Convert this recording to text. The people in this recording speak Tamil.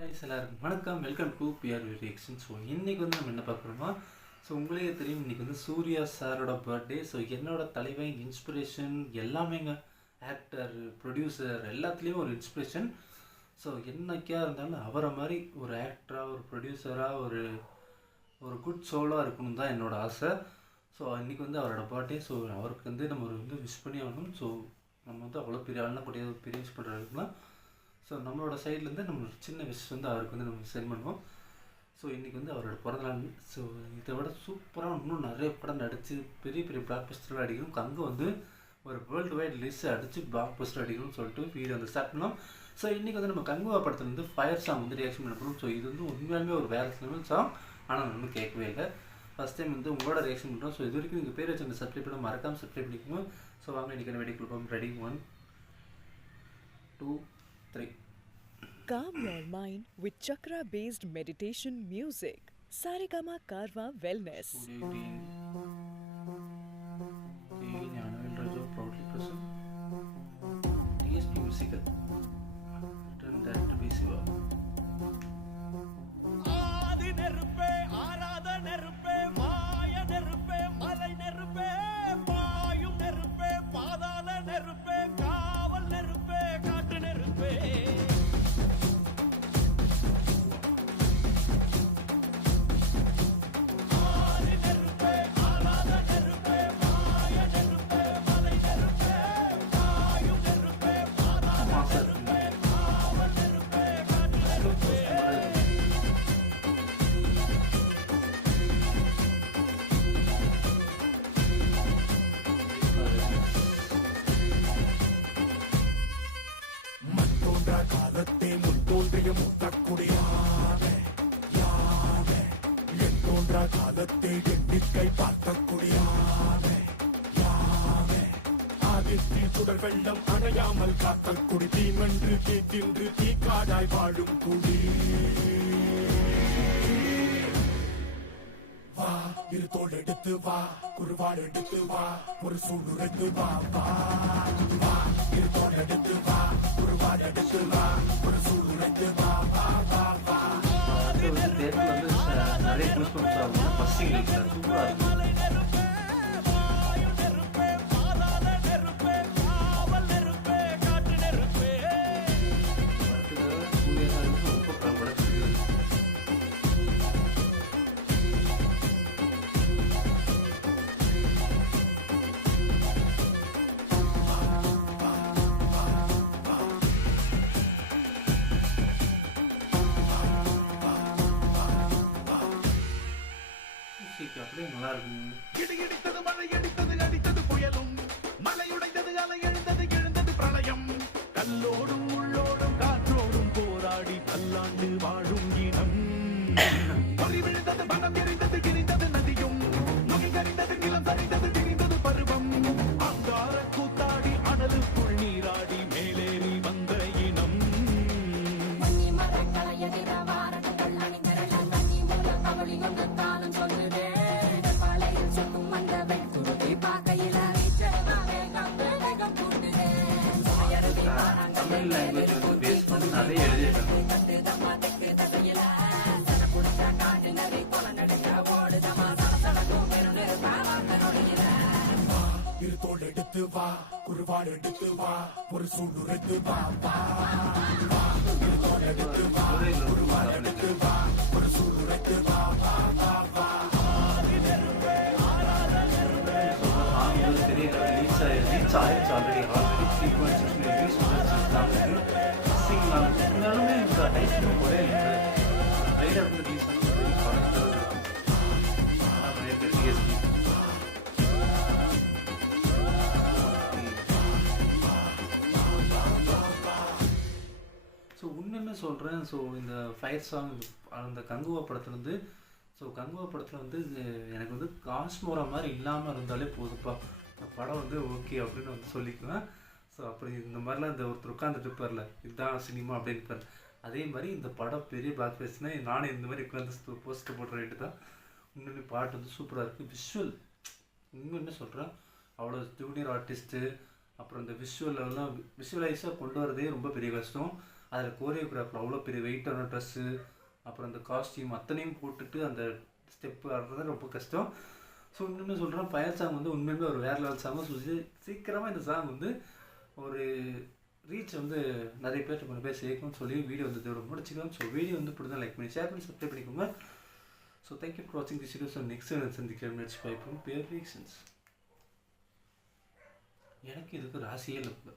ஹாய்ஸ் எல்லாருக்கும் வணக்கம். Welcome to PR reaction. So இன்றைக்கி வந்து நம்ம என்ன பார்க்குறோமா, ஸோ உங்களே தெரியும் இன்றைக்கி வந்து சூர்யா சாரோட பர்த்டே. ஸோ என்னோட தலைவன் இன்ஸ்பிரேஷன் எல்லாமேங்க, ஆக்டர் ப்ரொடியூசர் எல்லாத்துலேயும் ஒரு இன்ஸ்பிரேஷன். ஸோ என்னைக்கா இருந்தாலும் அவரை மாதிரி ஒரு ஆக்டராக ஒரு ப்ரொடியூசராக ஒரு ஒரு குட் சோலாக இருக்கணும் தான் என்னோடய ஆசை. ஸோ இன்றைக்கி வந்து அவரோட பர்த்டே. ஸோ அவருக்கு வந்து நம்ம வந்து விஷ் பண்ணி ஆகணும். ஸோ நம்ம வந்து அவ்வளோ பெரிய ஆள்லாம் கூடிய பெரிய விஷ் பண்ணுறதுக்குலாம் ஸோ நம்மளோட சைட்லேருந்து நம்ம சின்ன விஷ் வந்து அவருக்கு வந்து நம்ம சென்ட் பண்ணுவோம். ஸோ இன்றைக்கி வந்து அவரோட பிறந்தநாள். ஸோ இதை விட சூப்பராக இன்னும் நிறைய படம் நடித்து பெரிய பெரிய பிளாக் பஸ்டர் அடிக்கணும். கங்கு வந்து ஒரு வேர்ல்டு வைட் லிஸ்ட் அடித்து பிளாக் பஸ்டர் அடிக்கணும்னு சொல்லிட்டு வீடியோ வந்து ஸ்டார்ட் பண்ணோம். ஸோ இன்றைக்கி வந்து நம்ம கங்குவா படத்தில் வந்து ஃபயர் சாங் வந்து ரியாக்ஷன் பண்ண போகிறோம். ஸோ இது வந்து உண்மையாலுமே ஒரு வேறு லெவல் சாங், ஆனால் நம்ம கேட்கவே இல்லை. ஃபஸ்ட் டைம் வந்து உங்களோட ரியாக்ஷன் பண்ணுறோம். ஸோ இது வரைக்கும் நீங்கள் பேர் வச்சு சப்ஸ்கிரைப் பண்ண மறக்காமல் சப்ஸ்கிரைப் பண்ணிக்கணும். ஸோ வாங்க இன்றைக்கி வெடி கொடுப்போம். Ready 1 2 3. Calm your mind with chakra-based meditation music. Saregama Karwa Wellness. Good evening. Gnanavel Raju proudly present. DSP Musical. Written director B. Siva. ஆதி நெருப்பே ஆராத நெருப்பே மாய நெருப்பே மலை நெருப்பே பாயும் நெருப்பே பாதாள நெருப்பே காவல் நெருப்பே காட்டு நெருப்பே காலத்தை முன் தோன்றிய முத்தக்குடியாத என் தோன்றா காலத்தை எண்ணிக்கை பார்க்கக்கூடியாத ஆதித்தில் சுடர் வெள்ளம் அணையாமல் காத்தல் குடி தீமென்று தீ தின்று தீக்காடாய் வாழும் குடி வா இரு தோல் எடுத்து வா குருவாள் எடுத்து வா ஒரு சூழ்நிலைத்து வா வா வா இரு தோல் எடுத்து வா குருவாள் எடுத்து வா ஒரு சூழ்நிலைத்து வா வா வா வா தேட்டரில் வந்து நிறைய யூஸ் பண்ணுறாங்க. ஃபஸ்ட் சிங்கிள் சார் சூப்பராக இருக்கும். அப்படியே நல்லா இருக்கும். இடி இடித்தது மழை அடித்தது அடித்தது புயலும் மலை உடைந்தது அலை எழுந்தது எழுந்தது பிரளயம் கல்லோடும் உள்ளோடும் காற்றோடும் போராடி பல்லாண்டு வாழும் இனம் பொறி விழுந்தது பணம் எரிந்தது கிரிந்தது நதியும் நுகை கரிந்தது நிலம் சரிந்தது திரிந்தது பருவம் அங்கார கூத்தாடி அனலுக்குள் நீராடி மேலேறி வந்த இனம் தமிழ் லாங்குவேஜ் வந்து பேஸ் பண்ணி நிறைய எழுதியிருக்காங்க. இரு தோல் எடுத்து வா குருவாள் எடுத்து வா ஒரு சூழ்நிலைத்து வா வா வா இரு தோல் எடுத்து வா குருவாள் எடுத்து வா ஒரு சூழ்நிலைத்து வா வா வா வா பெரிய ரீச் ஆயிடுச்சு ஆல்ரெடி 3.6 வியூஸ் வந்துருக்காங்க. சிங்லாம் இருந்தாலுமே இந்த டைட்டிலும் ஒரே இல்லை. ட்ரைலர் வந்து ரிலீஸ் பண்ணி படம் டிஎஸ்பி ஸோ உண்மையுமே சொல்கிறேன். ஸோ இந்த ஃபயர் சாங் அந்த கங்குவா படத்துலேருந்து கங்குவா படத்தில் வந்து எனக்கு வந்து காஸ்மோரா மாதிரி இல்லாமல் இருந்தாலே போதுப்பா, இந்த படம் வந்து ஓகே அப்படின்னு வந்து சொல்லிக்குவேன். ஸோ அப்படி இந்த மாதிரிலாம் இந்த ஒருத்தர் உட்காந்துட்டு இருப்பார்ல, இதுதான் சினிமா அப்படின்னு இருப்பார். அதே மாதிரி இந்த படம் பெரிய பிளாக் பஸ்ட்னா நானே இந்த மாதிரி உட்காந்து போஸ்டர் போடுற ரேட்டு தான். உண்மையுமே பாட்டு வந்து சூப்பராக இருக்குது. விஷுவல் உண்மையுமே சொல்கிறேன், அவ்வளோ ஜூனியர் ஆர்டிஸ்ட்டு அப்புறம் இந்த விஷுவலெல்லாம் விஷுவலைஸாக கொண்டு வரதே ரொம்ப பெரிய கஷ்டம். அதில் கோரியோகிராஃபர் அவ்வளோ பெரிய வெயிட்டான ட்ரெஸ்ஸு, அப்புறம் அந்த காஸ்டியூம் அத்தனையும் போட்டுட்டு அந்த ஸ்டெப்பு ஆடுறது ரொம்ப கஷ்டம். ஸோ இன்னுமே சொல்கிறேன், ஃபயர் சாங் வந்து உண்மையுமே ஒரு வேறு லெவல் சாங்கும். ஸோ சீக்கிரமாக இந்த சாங் வந்து ஒரு ரீச் வந்து நிறைய பேர் கொண்டு போய் சேர்க்கணும்னு சொல்லி வீடியோ வந்து இதோட முடிச்சுக்கலாம். ஸோ வீடியோ வந்து பிடிச்சா லைக் பண்ணி ஷேர் பண்ணி சப்ஸ்கிரைப் பண்ணிக்கோங்க. ஸோ தேங்க்யூ ஃபார் வாட்சிங் திஸ் வீடியோ. ஸோ நெக்ஸ்ட் சந்திக்கிறேன் next bye from PR reactions. எனக்கு இதுக்கு ராசியே இல்லை.